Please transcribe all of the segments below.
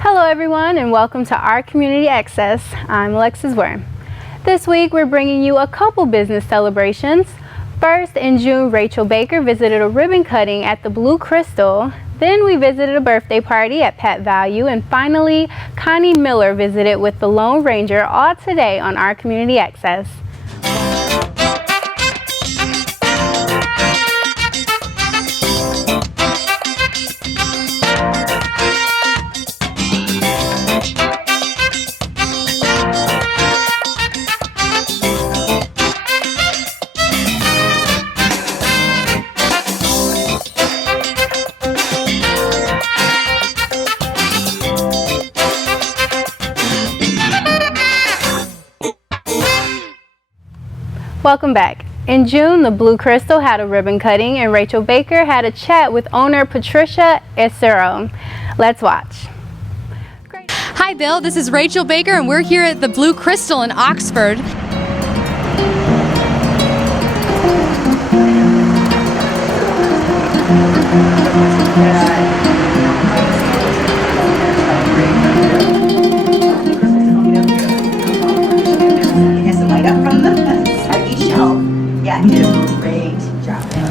Hello everyone and welcome to our Community Access. I'm Alexis Worm. This week we're bringing you a couple business celebrations. First, in June, Rachel Baker visited a ribbon cutting at the Blue Crystal. Then we visited a birthday party at Pat Value, and finally Connie Miller visited with the Lone Ranger, all today on our Community Access. Welcome back. In June, the Blue Crystal had a ribbon cutting and Rachel Baker had a chat with owner Patricia Acero. Let's watch. Hi Bill, this is Rachel Baker and we're here at the Blue Crystal in Oxford.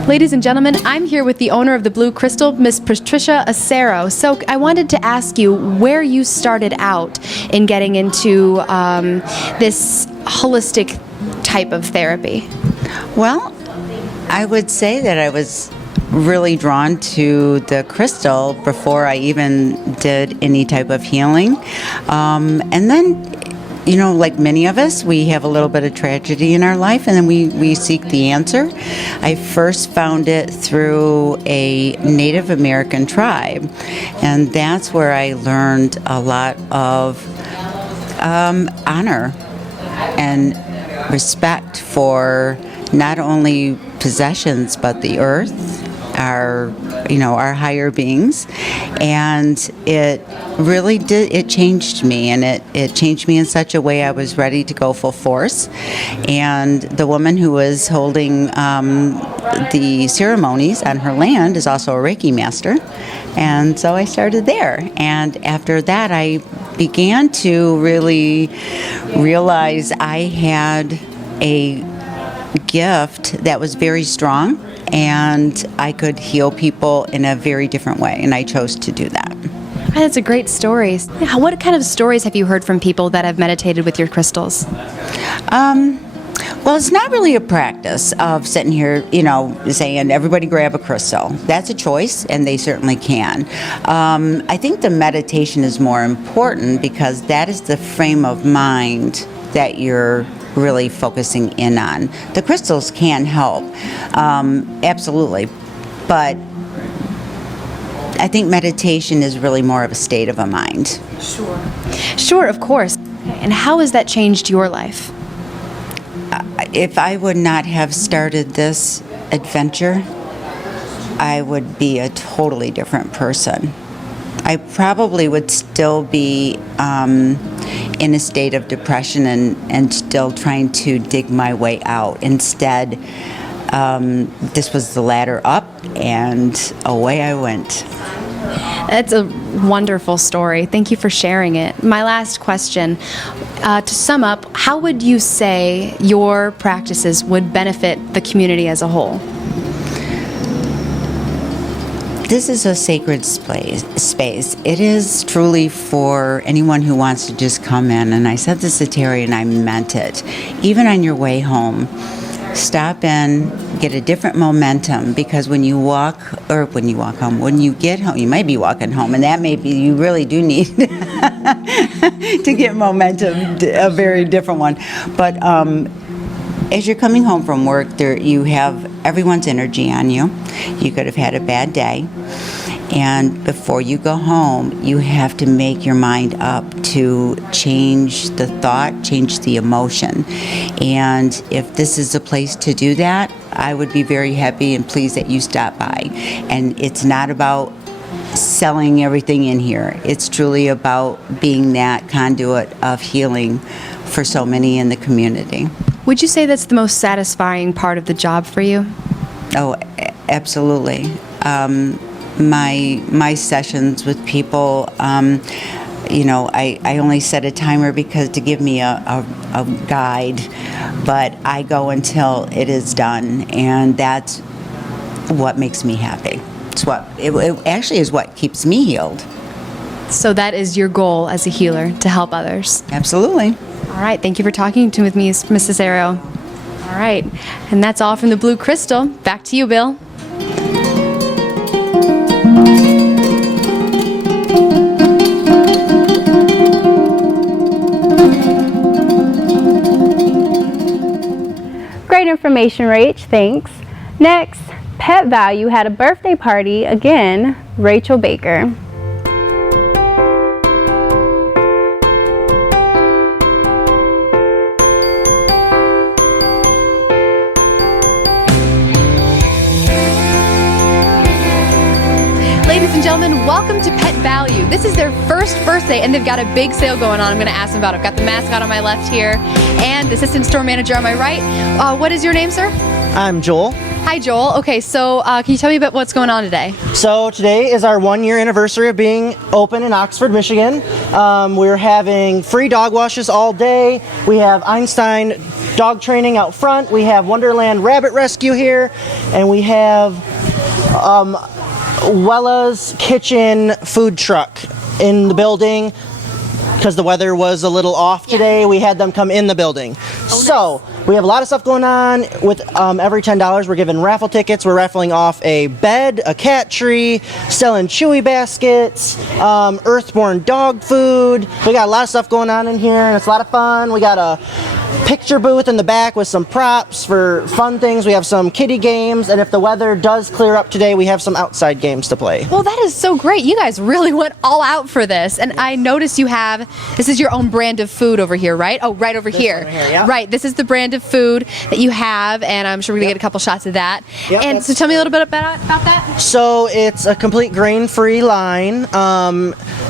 Ladies and gentlemen, I'm here with the owner of the Blue Crystal, Miss Patricia Acero. So I wanted to ask you where you started out in getting into this holistic type of therapy. Well, I would say that I was really drawn to the crystal before I even did any type of healing. And then, you know, like many of us, we have a little bit of tragedy in our life, and then we seek the answer. I first found it through a Native American tribe, and that's where I learned a lot of honor and respect for not only possessions but the earth, our higher beings. And it really did, it changed me, and it changed me in such a way I was ready to go full force. And the woman who was holding the ceremonies on her land is also a Reiki master, and so I started there. And after that I began to really realize I had a gift that was very strong, and I could heal people in a very different way, and I chose to do that. That's a great story. What kind of stories have you heard from people that have meditated with your crystals? Well, it's not really a practice of sitting here, saying everybody grab a crystal. That's a choice, and they certainly can. I think the meditation is more important because that is the frame of mind that you're really focusing in on. The crystals can help, absolutely, but I think meditation is really more of a state of a mind. Sure, of course. And how has that changed your life? If I would not have started this adventure, I would be a totally different person. I probably would still be in a state of depression and still trying to dig my way out. Instead, this was the ladder up, and away I went. That's a wonderful story. Thank you for sharing it. My last question, to sum up, how would you say your practices would benefit the community as a whole? This is a sacred space. It is truly for anyone who wants to just come in. And I said this to Terry, and I meant it. Even on your way home, stop in, get a different momentum, because when you get home, you might be walking home, and that may be, you really do need to get momentum, a very different one. But as you're coming home from work, you have everyone's energy on you. You could have had a bad day. And before you go home, you have to make your mind up to change the thought, change the emotion. And if this is a place to do that, I would be very happy and pleased that you stop by. And it's not about selling everything in here. It's truly about being that conduit of healing for so many in the community. Would you say that's the most satisfying part of the job for you? Oh, absolutely. My sessions with people, I only set a timer because to give me a guide, but I go until it is done, and that's what makes me happy. It actually is what keeps me healed. So that is your goal as a healer, to help others. Absolutely. All right, thank you for talking with me, Mrs. Arrow. All right, and that's all from the Blue Crystal. Back to you, Bill. Great information, Rach. Thanks. Next, Pet Value had a birthday party again, Rachel Baker. Ladies and gentlemen, welcome to Pet Value. This is their first birthday, and they've got a big sale going on. I'm going to ask them about it. I've got the mascot on my left here and the assistant store manager on my right. What is your name, sir? I'm Joel. Hi, Joel. Okay, so can you tell me about what's going on today? So today is our 1-year anniversary of being open in Oxford, Michigan. We're having free dog washes all day. We have Einstein dog training out front. We have Wonderland Rabbit Rescue here. And we have Wella's Kitchen food truck in the building. Because the weather was a little off today, we had them come in the building. So we have a lot of stuff going on. With every $10, we're giving raffle tickets. We're raffling off a bed, a cat tree, selling Chewy baskets, Earthborn dog food. We got a lot of stuff going on in here, and it's a lot of fun. We got a picture booth in the back with some props for fun things. We have some kiddie games, and if the weather does clear up today, we have some outside games to play. Well, that is so great. You guys really went all out for this. And I noticed you have, this is your own brand of food over here, right? Oh, right over here. Yeah. Right, this is the brand of food that you have, and I'm sure we're going to get a couple shots of that. Yep, And so tell me a little bit about that. So it's a complete grain-free line.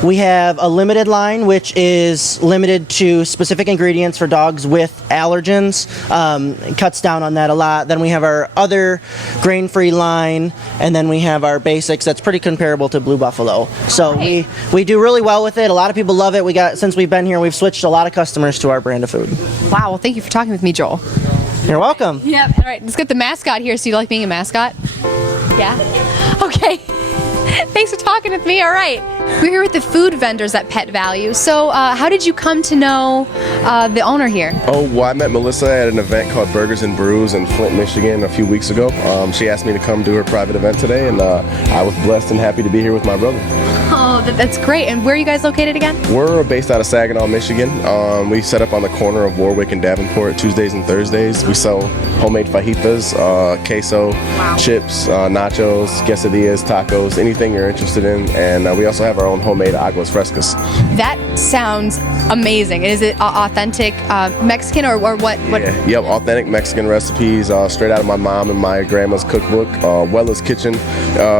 We have a limited line, which is limited to specific ingredients for dogs with allergens. It cuts down on that a lot. Then we have our other grain-free line, and then we have our basics. That's pretty comparable to Blue Buffalo. So Right. we do really well with it. A lot of people love it. Since we've been here, we've switched a lot of customers to our brand of food. Wow, well, thank you for talking with me, Joel. You're welcome. Yep. All right, let's get the mascot here. So you like being a mascot? Yeah? Okay. Thanks for talking with me. All right. We're here with the food vendors at Pet Value. So how did you come to know the owner here? Oh, well, I met Melissa at an event called Burgers and Brews in Flint, Michigan a few weeks ago. She asked me to come do her private event today, and I was blessed and happy to be here with my brother. Oh, that's great. And where are you guys located again? We're based out of Saginaw, Michigan. We set up on the corner of Warwick and Davenport Tuesdays and Thursdays. We sell homemade fajitas, queso, chips, nachos, quesadillas, tacos, anything you're interested in. And we also have our own homemade aguas frescas. That sounds amazing. Is it authentic Mexican or what? Yeah. Yep, authentic Mexican recipes straight out of my mom and my grandma's cookbook. Wella's Kitchen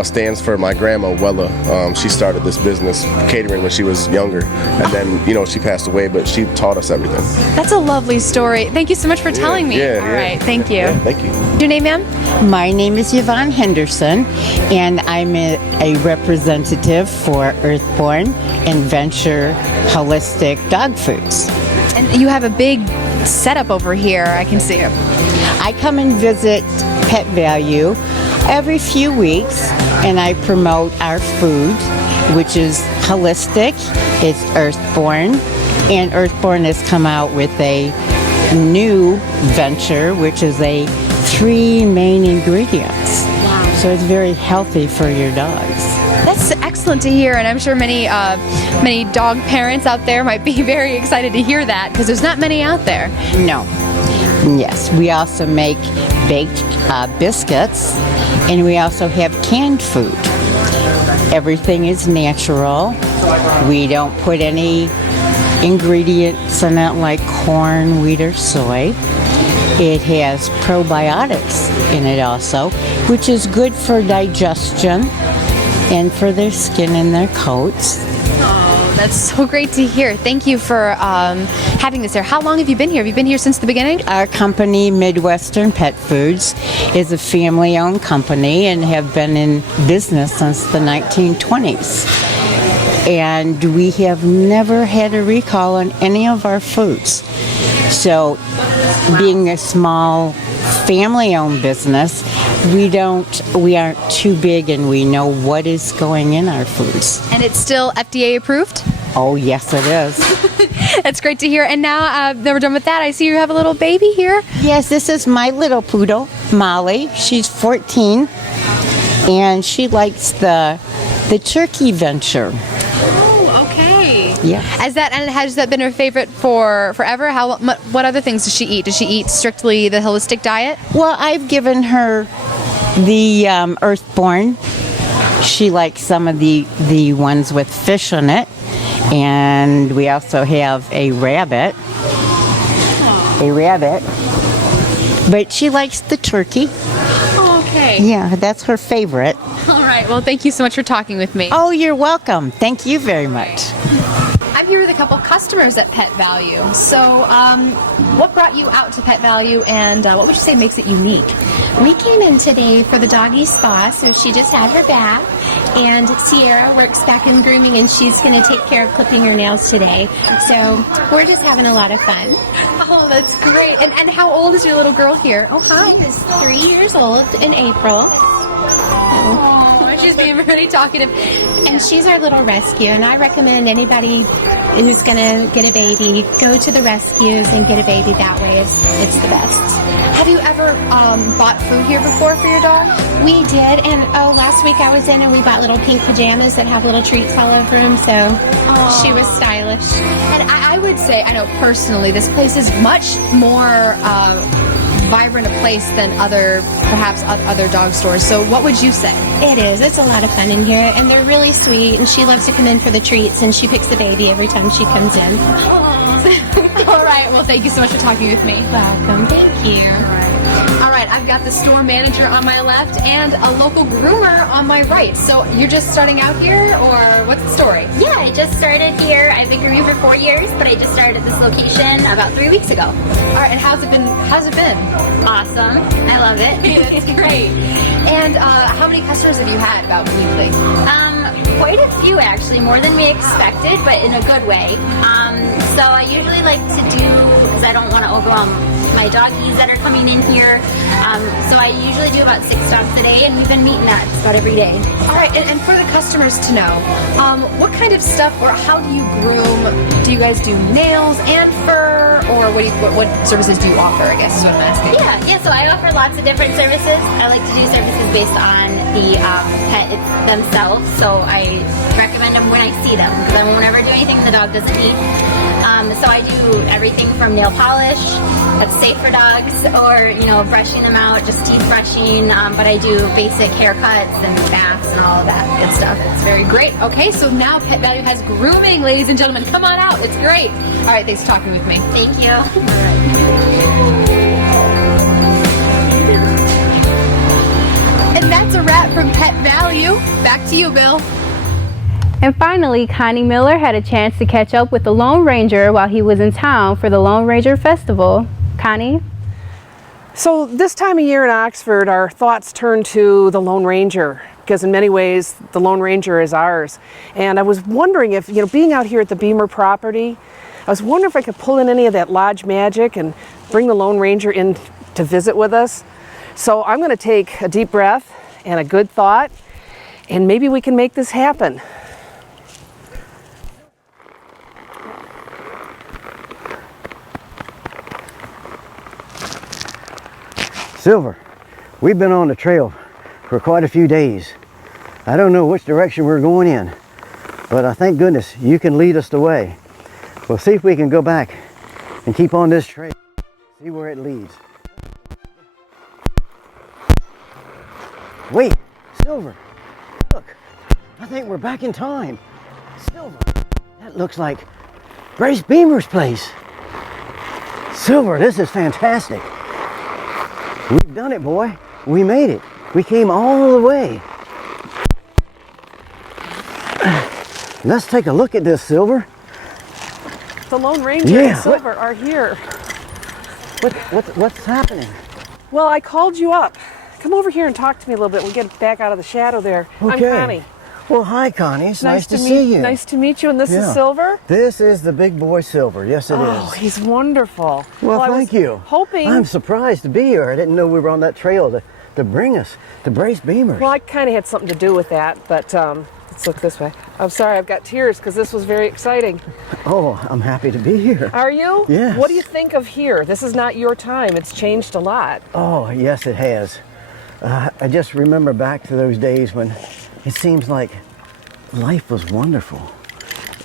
stands for my grandma, Wella. She started this business catering when she was younger, and then she passed away, but she taught us everything. That's a lovely story. Thank you so much for telling me. All right, thank you. Yeah, thank you. Your name, ma'am? My name is Yvonne Henderson, and I'm a representative for Earthborn and Venture Holistic Dog Foods. And you have a big setup over here. I can see it. I come and visit Pet Value every few weeks, and I promote our food, which is holistic. It's Earthborn, and Earthborn has come out with a new venture, which is 3 main ingredients. Wow. So it's very healthy for your dogs. That's excellent to hear, and I'm sure many dog parents out there might be very excited to hear that, because there's not many out there. No. Yes, we also make baked biscuits, and we also have canned food. Everything is natural. We don't put any ingredients in it like corn, wheat, or soy. It has probiotics in it also, which is good for digestion and for their skin and their coats. Oh, that's so great to hear. Thank you for having this here. How long have you been here? Have you been here since the beginning? Our company, Midwestern Pet Foods, is a family-owned company and have been in business since the 1920s. and we have never had a recall on any of our foods. So, being a small family-owned business, we aren't too big, and we know what is going in our foods. And it's still FDA approved? Oh, yes, it is. That's great to hear. And now that we're done with that, I see you have a little baby here. Yes, this is my little poodle, Molly. She's 14, and she likes the turkey venture. Oh, okay. Yeah. Has that been her favorite for forever? What other things does she eat? Does she eat strictly the holistic diet? Well, I've given her the Earthborn. She likes some of the ones with fish in it. And we also have a rabbit. But she likes the turkey. Oh, okay. Yeah, that's her favorite. All right. Well, thank you so much for talking with me. Oh, you're welcome. Thank you very much. I'm here with a couple customers at Pet Value. So, what brought you out to Pet Value, and what would you say makes it unique? We came in today for the doggy spa, so she just had her bath, and Sierra works back in grooming, and she's going to take care of clipping her nails today. So we're just having a lot of fun. Oh, that's great. And how old is your little girl here? Oh, hi. She is 3 years old in April. Oh, she's being really talkative. And she's our little rescue, and I recommend anybody who's going to get a baby, go to the rescues and get a baby that way. It's the best. Have you ever bought food here before for your dog? We did, and last week I was in and we bought little pink pajamas that have little treats all over them, so she was stylish. And I would say, I know personally, this place is much more vibrant a place than perhaps other dog stores. So what would you say? It is. It's a lot of fun in here, and they're really sweet, and she loves to come in for the treats, and she picks the baby every time she comes in. All right. Well, thank you so much for talking with me. Welcome. Thank you. All right. I've got the store manager on my left and a local groomer on my right. So you're just starting out here, or what's the story? Yeah, I just started here. I've been grooming for 4 years, but I just started at this location about 3 weeks ago. All right. And how's it been? Awesome. I love it. It's great. And how many customers have you had about weekly? Quite a few actually, more than we expected, but in a good way. So I usually like to do, because I don't want to overwhelm my doggies that are coming in here. So I usually do about 6 dogs a day, and we've been meeting that just about every day. All right, and for the customers to know, what kind of stuff, or how do you groom? Do you guys do nails and fur, or what services do you offer, I guess is what I'm asking. Yeah, so I offer lots of different services. I like to do services based on the pet themselves, so I recommend them when I see them, because I won't ever do anything the dog doesn't eat. So I do everything from nail polish, that's safe for dogs, or, brushing them out, just teeth brushing, but I do basic haircuts and baths and all of that good stuff. It's very great. Okay, so now Pet Value has grooming, ladies and gentlemen. Come on out. It's great. All right, thanks for talking with me. Thank you. All right. And that's a wrap from Pet Value. Back to you, Bill. And finally, Connie Miller had a chance to catch up with the Lone Ranger while he was in town for the Lone Ranger Festival. Connie? So this time of year in Oxford, our thoughts turn to the Lone Ranger, because in many ways, the Lone Ranger is ours. And I was wondering if, being out here at the Beamer property, I was wondering if I could pull in any of that lodge magic and bring the Lone Ranger in to visit with us. So I'm going to take a deep breath and a good thought, and maybe we can make this happen. Silver, we've been on the trail for quite a few days. I don't know which direction we're going in, but I thank goodness you can lead us the way. We'll see if we can go back and keep on this trail, see where it leads. Wait, Silver, look, I think we're back in time. Silver, that looks like Grace Beamer's place. Silver, this is fantastic. We've done it, boy. We made it. We came all the way. Let's take a look at this, Silver. The Lone Ranger and Silver are here. What's happening? Well, I called you up. Come over here and talk to me a little bit. We'll get back out of the shadow there. Okay. I'm Connie. Well, hi, Connie. It's nice to meet see you. Nice to meet you. And this Yeah. is Silver? This is the big boy Silver. Yes, it is. Oh, he's wonderful. Well, I was thank you. Hoping. I'm surprised to be here. I didn't know we were on that trail to bring us to Brace Beamers. Well, I kind of had something to do with that, but let's look this way. I'm sorry, I've got tears because this was very exciting. Oh, I'm happy to be here. Are you? Yes. What do you think of here? This is not your time. It's changed a lot. Oh, yes, it has. I just remember back to those days when it seems like life was wonderful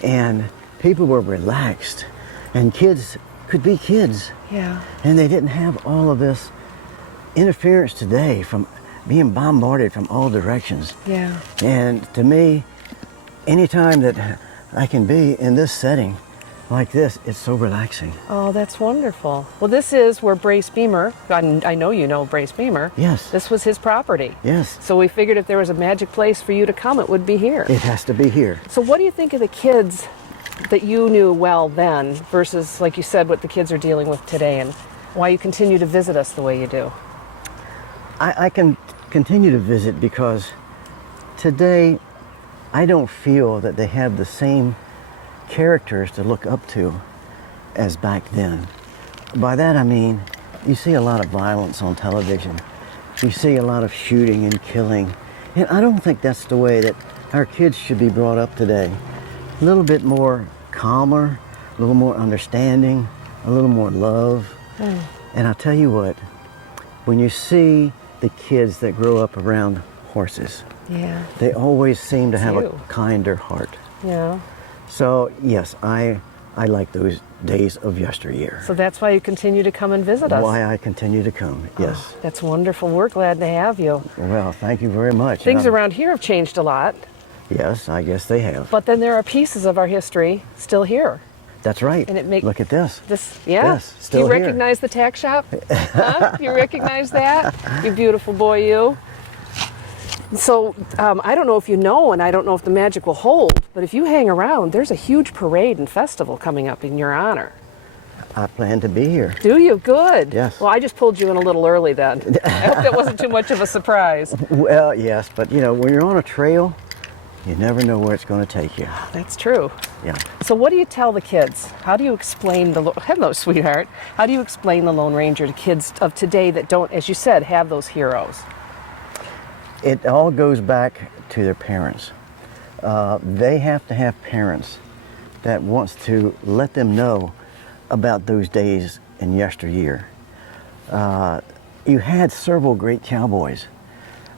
and people were relaxed and kids could be kids. Yeah. And they didn't have all of this interference today from being bombarded from all directions. Yeah. And to me, anytime that I can be in this setting like this, it's so relaxing. Oh, that's wonderful. Well, this is where Brace Beamer, I know you know Brace Beamer. Yes. This was his property. Yes. So we figured if there was a magic place for you to come, it would be here. It has to be here. So what do you think of the kids that you knew well then versus, like you said, what the kids are dealing with today, and why you continue to visit us the way you do? I can continue to visit because today I don't feel that they have the same characters to look up to as back then. By that I mean, you see a lot of violence on television. You see a lot of shooting and killing. And I don't think that's the way that our kids should be brought up today. A little bit more calmer, a little more understanding, a little more love. And I'll tell you what, when you see the kids that grow up around horses, Yeah. they always seem to have a you. kinder heart. Yeah. So yes, I like those days of yesteryear. So that's why you continue to come and visit us. Why I continue to come, yes. Oh, that's wonderful. We're glad to have you. Well, thank you very much. Things And around here have changed a lot, Yes, I guess they have. but then there are pieces of our history still here. That's right. And it make- Look at this. Yeah. Yes, Do still you here. recognize the tack shop? Huh? You recognize that? You beautiful boy, you. So I don't know if you know, and I don't know if the magic will hold, but if you hang around, there's a huge parade and festival coming up in your honor. I plan to be here. Do you? Good. Yes. Well, I just pulled you in a little early then. I hope that wasn't too much of a surprise. Well, yes, but you know, when you're on a trail, you never know where it's going to take you. That's true. Yeah. So what do you tell the kids? How do you explain hello, sweetheart. How do you explain the Lone Ranger to kids of today that don't, as you said, have those heroes? It all goes back to their parents. They have to have parents that wants to let them know about those days in yesteryear. You had several great cowboys,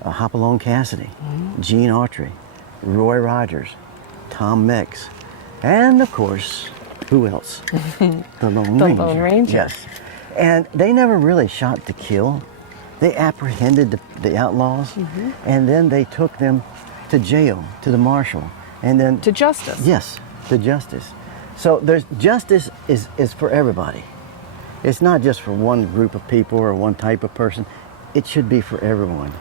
Hopalong Cassidy, Gene Autry, Roy Rogers, Tom Mix, and of course, who else? The Lone The Ranger. Lone Ranger. Yes. And they never really shot to kill. They apprehended the outlaws, and then they took them to jail, to the marshal, and then To justice. yes, to justice. So there's justice is for everybody. It's not just for one group of people or one type of person. It should be for everyone.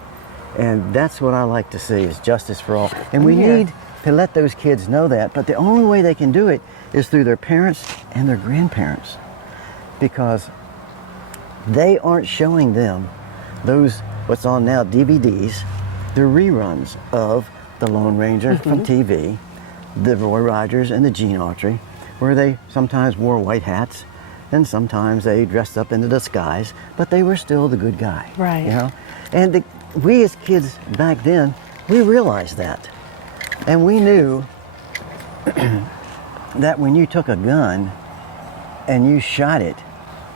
And that's what I like to see, is justice for all. And we Yeah. need to let those kids know that, but the only way they can do it is through their parents and their grandparents, because they aren't showing them those, what's on now, DVDs, the reruns of the Lone Ranger from TV, the Roy Rogers and the Gene Autry, where they sometimes wore white hats and sometimes they dressed up in the disguise, but they were still the good guy. Right. You know? And we as kids back then, we realized that. And we knew that when you took a gun and you shot it,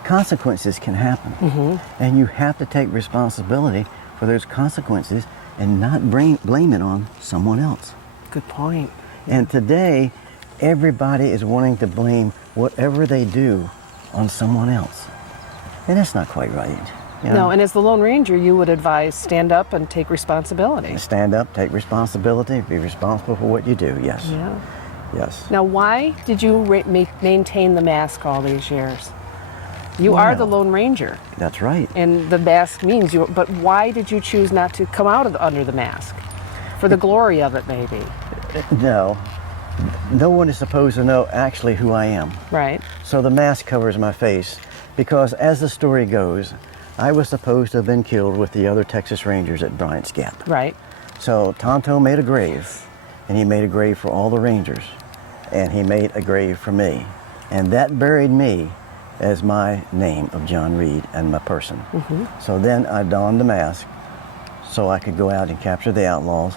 consequences can happen. And you have to take responsibility for those consequences and not blame it on someone else. Good point. And today, everybody is wanting to blame whatever they do on someone else. And that's not quite right. You know? No, and as the Lone Ranger, you would advise stand up and take responsibility. Stand up, take responsibility, be responsible for what you do, yes. Yeah. Yes. Now, why did you maintain the mask all these years? You are the Well, Lone Ranger, That's right. and the mask means you. But why did you choose not to come out under the mask? For the glory of it, maybe. No. No one is supposed to know actually who I am. Right. So the mask covers my face because, as the story goes, I was supposed to have been killed with the other Texas Rangers at Bryant's Gap. Right. So Tonto made a grave and he made a grave for all the Rangers, and he made a grave for me. And that buried me as my name of John Reed and my person. So then I donned the mask so I could go out and capture the outlaws.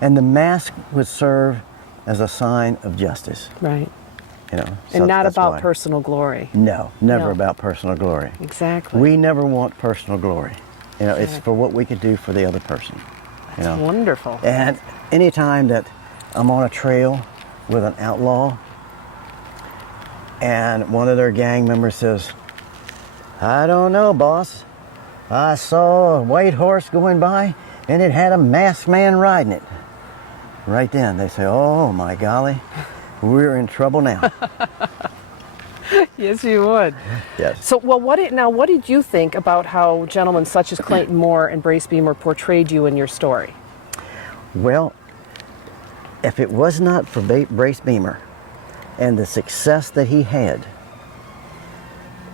And the mask would serve as a sign of justice. Right. You know, And not that's about why. personal glory. No, never No. about personal glory. Exactly. We never want personal glory. You know, it's for what we could do for the other person. You know? Wonderful. And anytime that I'm on a trail with an outlaw and one of their gang members says, I don't know, boss. I saw a white horse going by and it had a masked man riding it. Right then they say, oh my golly, we're in trouble now. Yes, you would. Yes. So, well, what did you think about how gentlemen such as Clayton Moore and Brace Beamer portrayed you in your story? Well, if it was not for Brace Beamer and the success that he had,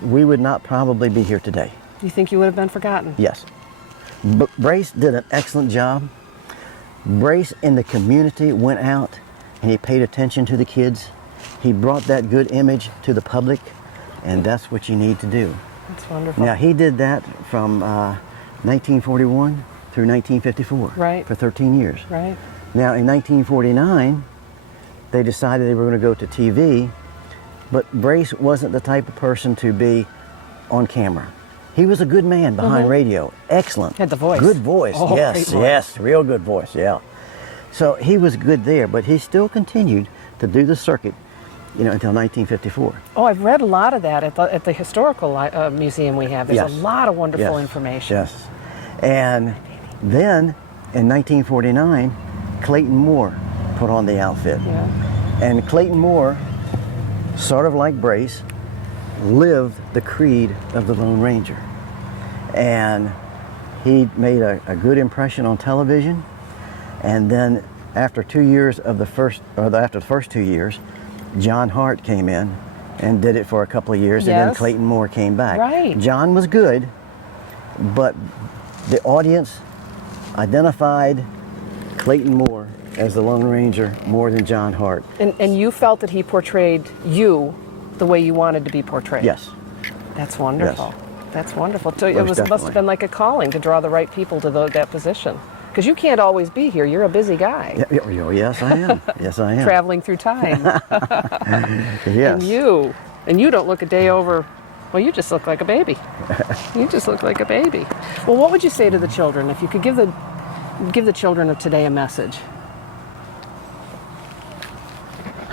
we would not probably be here today. You think you would have been forgotten? Yes. Brace did an excellent job. Brace in the community went out and he paid attention to the kids. He brought that good image to the public, and that's what you need to do. That's wonderful. Now, he did that from 1941 through 1954. Right. For 13 years. Right. Now, in 1949, they decided they were going to go to TV, but Brace wasn't the type of person to be on camera. He was a good man behind radio. Excellent. Had the voice. Good voice. Oh, yes, great voice. yes. Real good voice, yeah. So he was good there, but he still continued to do the circuit, you know, until 1954. Oh, I've read a lot of that at the historical museum we have. There's Yes. a lot of wonderful Yes. information. Yes. And then in 1949, Clayton Moore put on the outfit. Yeah. And Clayton Moore, sort of like Brace, lived the creed of the Lone Ranger. And he made a good impression on television. And then after 2 years of after the first 2 years, John Hart came in and did it for a couple of years, and then Yes. Clayton Moore came back. Right. John was good, but the audience identified Clayton Moore as the Lone Ranger more than John Hart. And you felt that he portrayed you the way you wanted to be portrayed. Yes. That's wonderful. That's wonderful. So it Most must definitely. have been like a calling to draw the right people to that position. Because you can't always be here. You're a busy guy. Yes, I am. Yes, I am. Traveling through time. Yes. And you don't look a day over. Well, you just look like a baby. You just look like a baby. Well, what would you say to the children if you could give the children of today a message?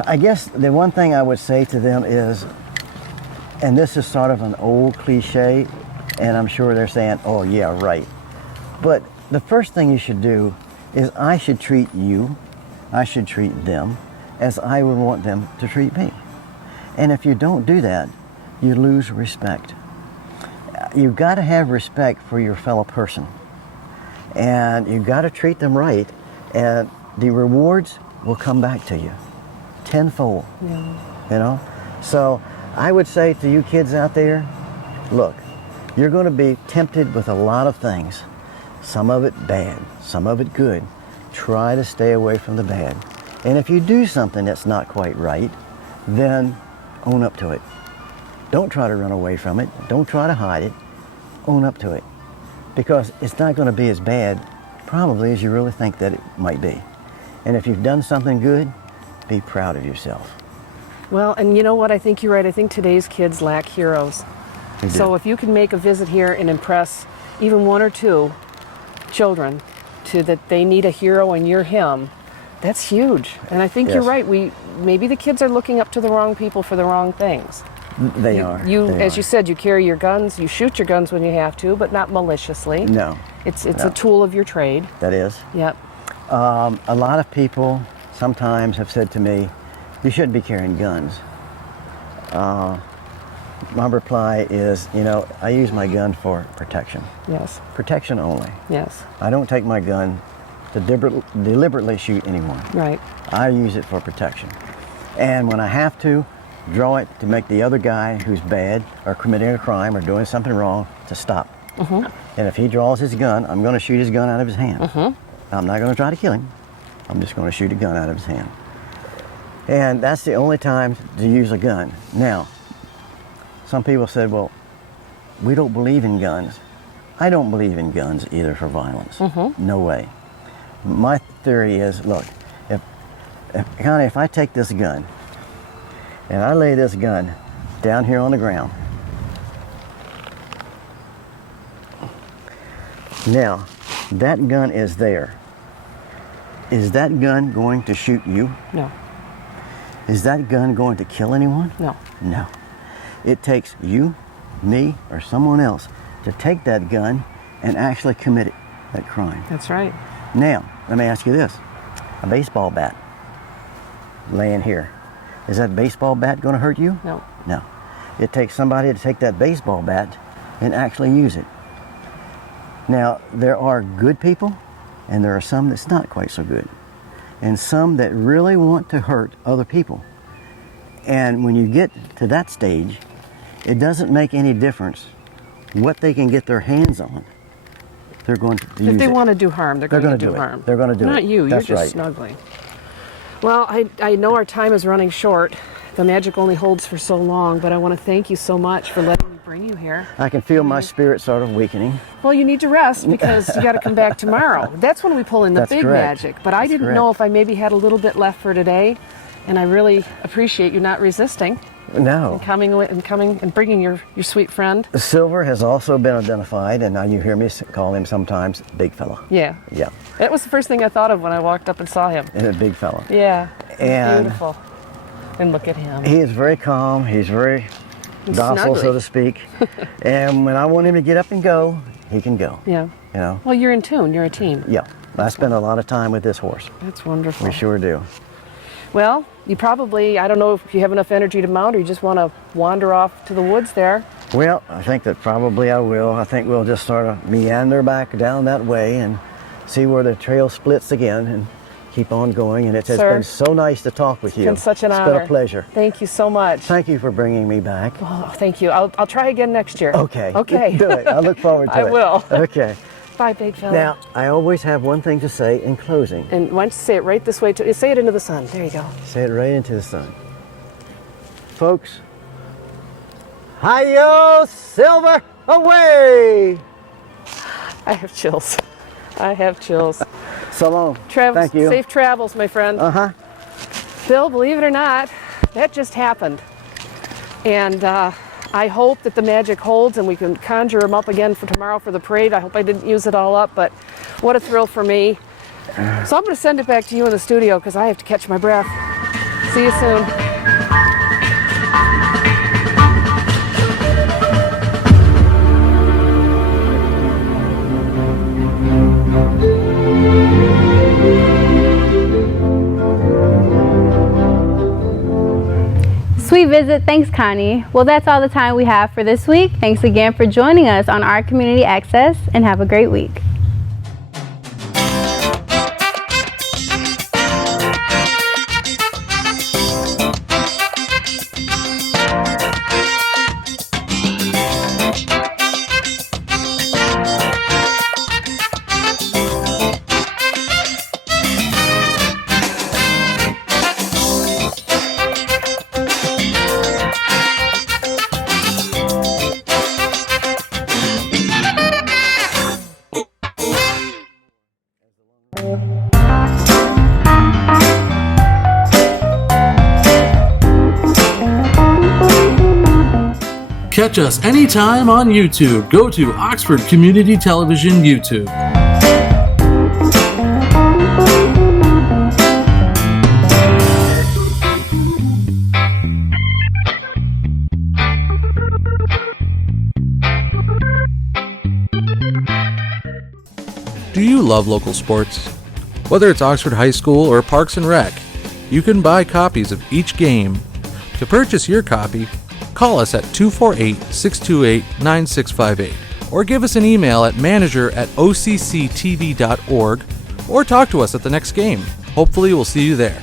I guess the one thing I would say to them is, and this is sort of an old cliche, and I'm sure they're saying, oh yeah, right. But the first thing you should do is I should treat them as I would want them to treat me. And if you don't do that, you lose respect. You've got to have respect for your fellow person. And you've got to treat them right, and the rewards will come back to you tenfold. Yeah. You know? So I would say to you kids out there, look, you're going to be tempted with a lot of things. Some of it bad, some of it good. Try to stay away from the bad. And if you do something that's not quite right, then own up to it. Don't try to run away from it. Don't try to hide it. Own up to it. Because it's not going to be as bad, probably, as you really think that it might be. And if you've done something good, be proud of yourself. Well, and you know what? I think you're right. I think today's kids lack heroes. They do. So if you can make a visit here and impress even one or two children to that they need a hero and you're him, that's huge. And I think you're Yes. right. Maybe the kids are looking up to the wrong people for the wrong things. They are. As you said, you carry your guns. You shoot your guns when you have to, but not maliciously. No. It's No. a tool of your trade. That is. Yep. A lot of people sometimes have said to me, you shouldn't be carrying guns. My reply is, I use my gun for protection. Yes. Protection only. Yes. I don't take my gun to deliberately shoot anyone. Right. I use it for protection. And when I have to, draw it to make the other guy who's bad or committing a crime or doing something wrong to stop. Mm-hmm. And if he draws his gun, I'm going to shoot his gun out of his hand. Mm-hmm. I'm not going to try to kill him. I'm just going to shoot a gun out of his hand. And that's the only time to use a gun. Now, some people said, well, we don't believe in guns. I don't believe in guns either for violence. No way. My theory is, look, Connie, if I take this gun and I lay this gun down here on the ground, now that gun is there. Is that gun going to shoot you? No. Is that gun going to kill anyone? No. No. It takes you, me, or someone else to take that gun and actually commit that crime. That's right. Now, let me ask you this. A baseball bat laying here. Is that baseball bat going to hurt you? No. No. It takes somebody to take that baseball bat and actually use it. Now, there are good people and there are some that's not quite so good. And some that really want to hurt other people. And when you get to that stage, it doesn't make any difference what they can get their hands on. They're going to use it. If they want to do harm, they're going to do it. harm. They're going to do it. Not you. That's You're right. just snuggling. Well, I know our time is running short. The magic only holds for so long, but I want to thank you so much for letting me bring you here. I can feel my spirit sort of weakening. Well, you need to rest because you got to come back tomorrow. That's when we pull in the That's big correct. magic. But I That's didn't correct. know if I maybe had a little bit left for today, and I really appreciate you not resisting No. and coming and bringing your sweet friend. Silver has also been identified, and now you hear me call him sometimes Big Fella. Yeah. Yeah, That was the first thing I thought of when I walked up and saw him. and a Big Fella. Yeah. And Beautiful. And look at him. he is very calm. He's very docile, snuggly. so to speak. And when I want him to get up and go, he can go. Yeah. You know? Well, you're in tune. You're a team. Yeah. I spend a lot of time with this horse. That's wonderful. We sure do. Well, you probably, I don't know if you have enough energy to mount or you just want to wander off to the woods there. Well, I think that probably I will. I think we'll just sort of meander back down that way and see where the trail splits again and keep on going. And it has Sir, been so nice to talk with you. It's been such an It's honor. been a pleasure. Thank you so much. Thank you for bringing me back. Oh, thank you. I'll try again next year. Okay. Okay. Do it. I look forward to I it. will. Okay. Bye, big fella. Now, I always have one thing to say in closing. And why don't you say it right this way? Say it into the sun. There you go. Say it right into the sun. Folks, hi-yo, Silver, away! I have chills. I have chills. So long. Travels, Thank you. Safe travels, my friend. Uh-huh. Bill, believe it or not, that just happened. And I hope that the magic holds and we can conjure them up again for tomorrow for the parade. I hope I didn't use it all up, but what a thrill for me. So I'm going to send it back to you in the studio because I have to catch my breath. See you soon. Sweet visit. Thanks, Connie. Well, that's all the time we have for this week. Thanks again for joining us on our Community Access, and have a great week. Catch us anytime on YouTube. Go to Oxford Community Television YouTube. Do you love local sports? Whether it's Oxford High School or Parks and Rec, you can buy copies of each game. To purchase your copy, call us at 248-628-9658 or give us an email at manager@occtv.org or talk to us at the next game. Hopefully we'll see you there.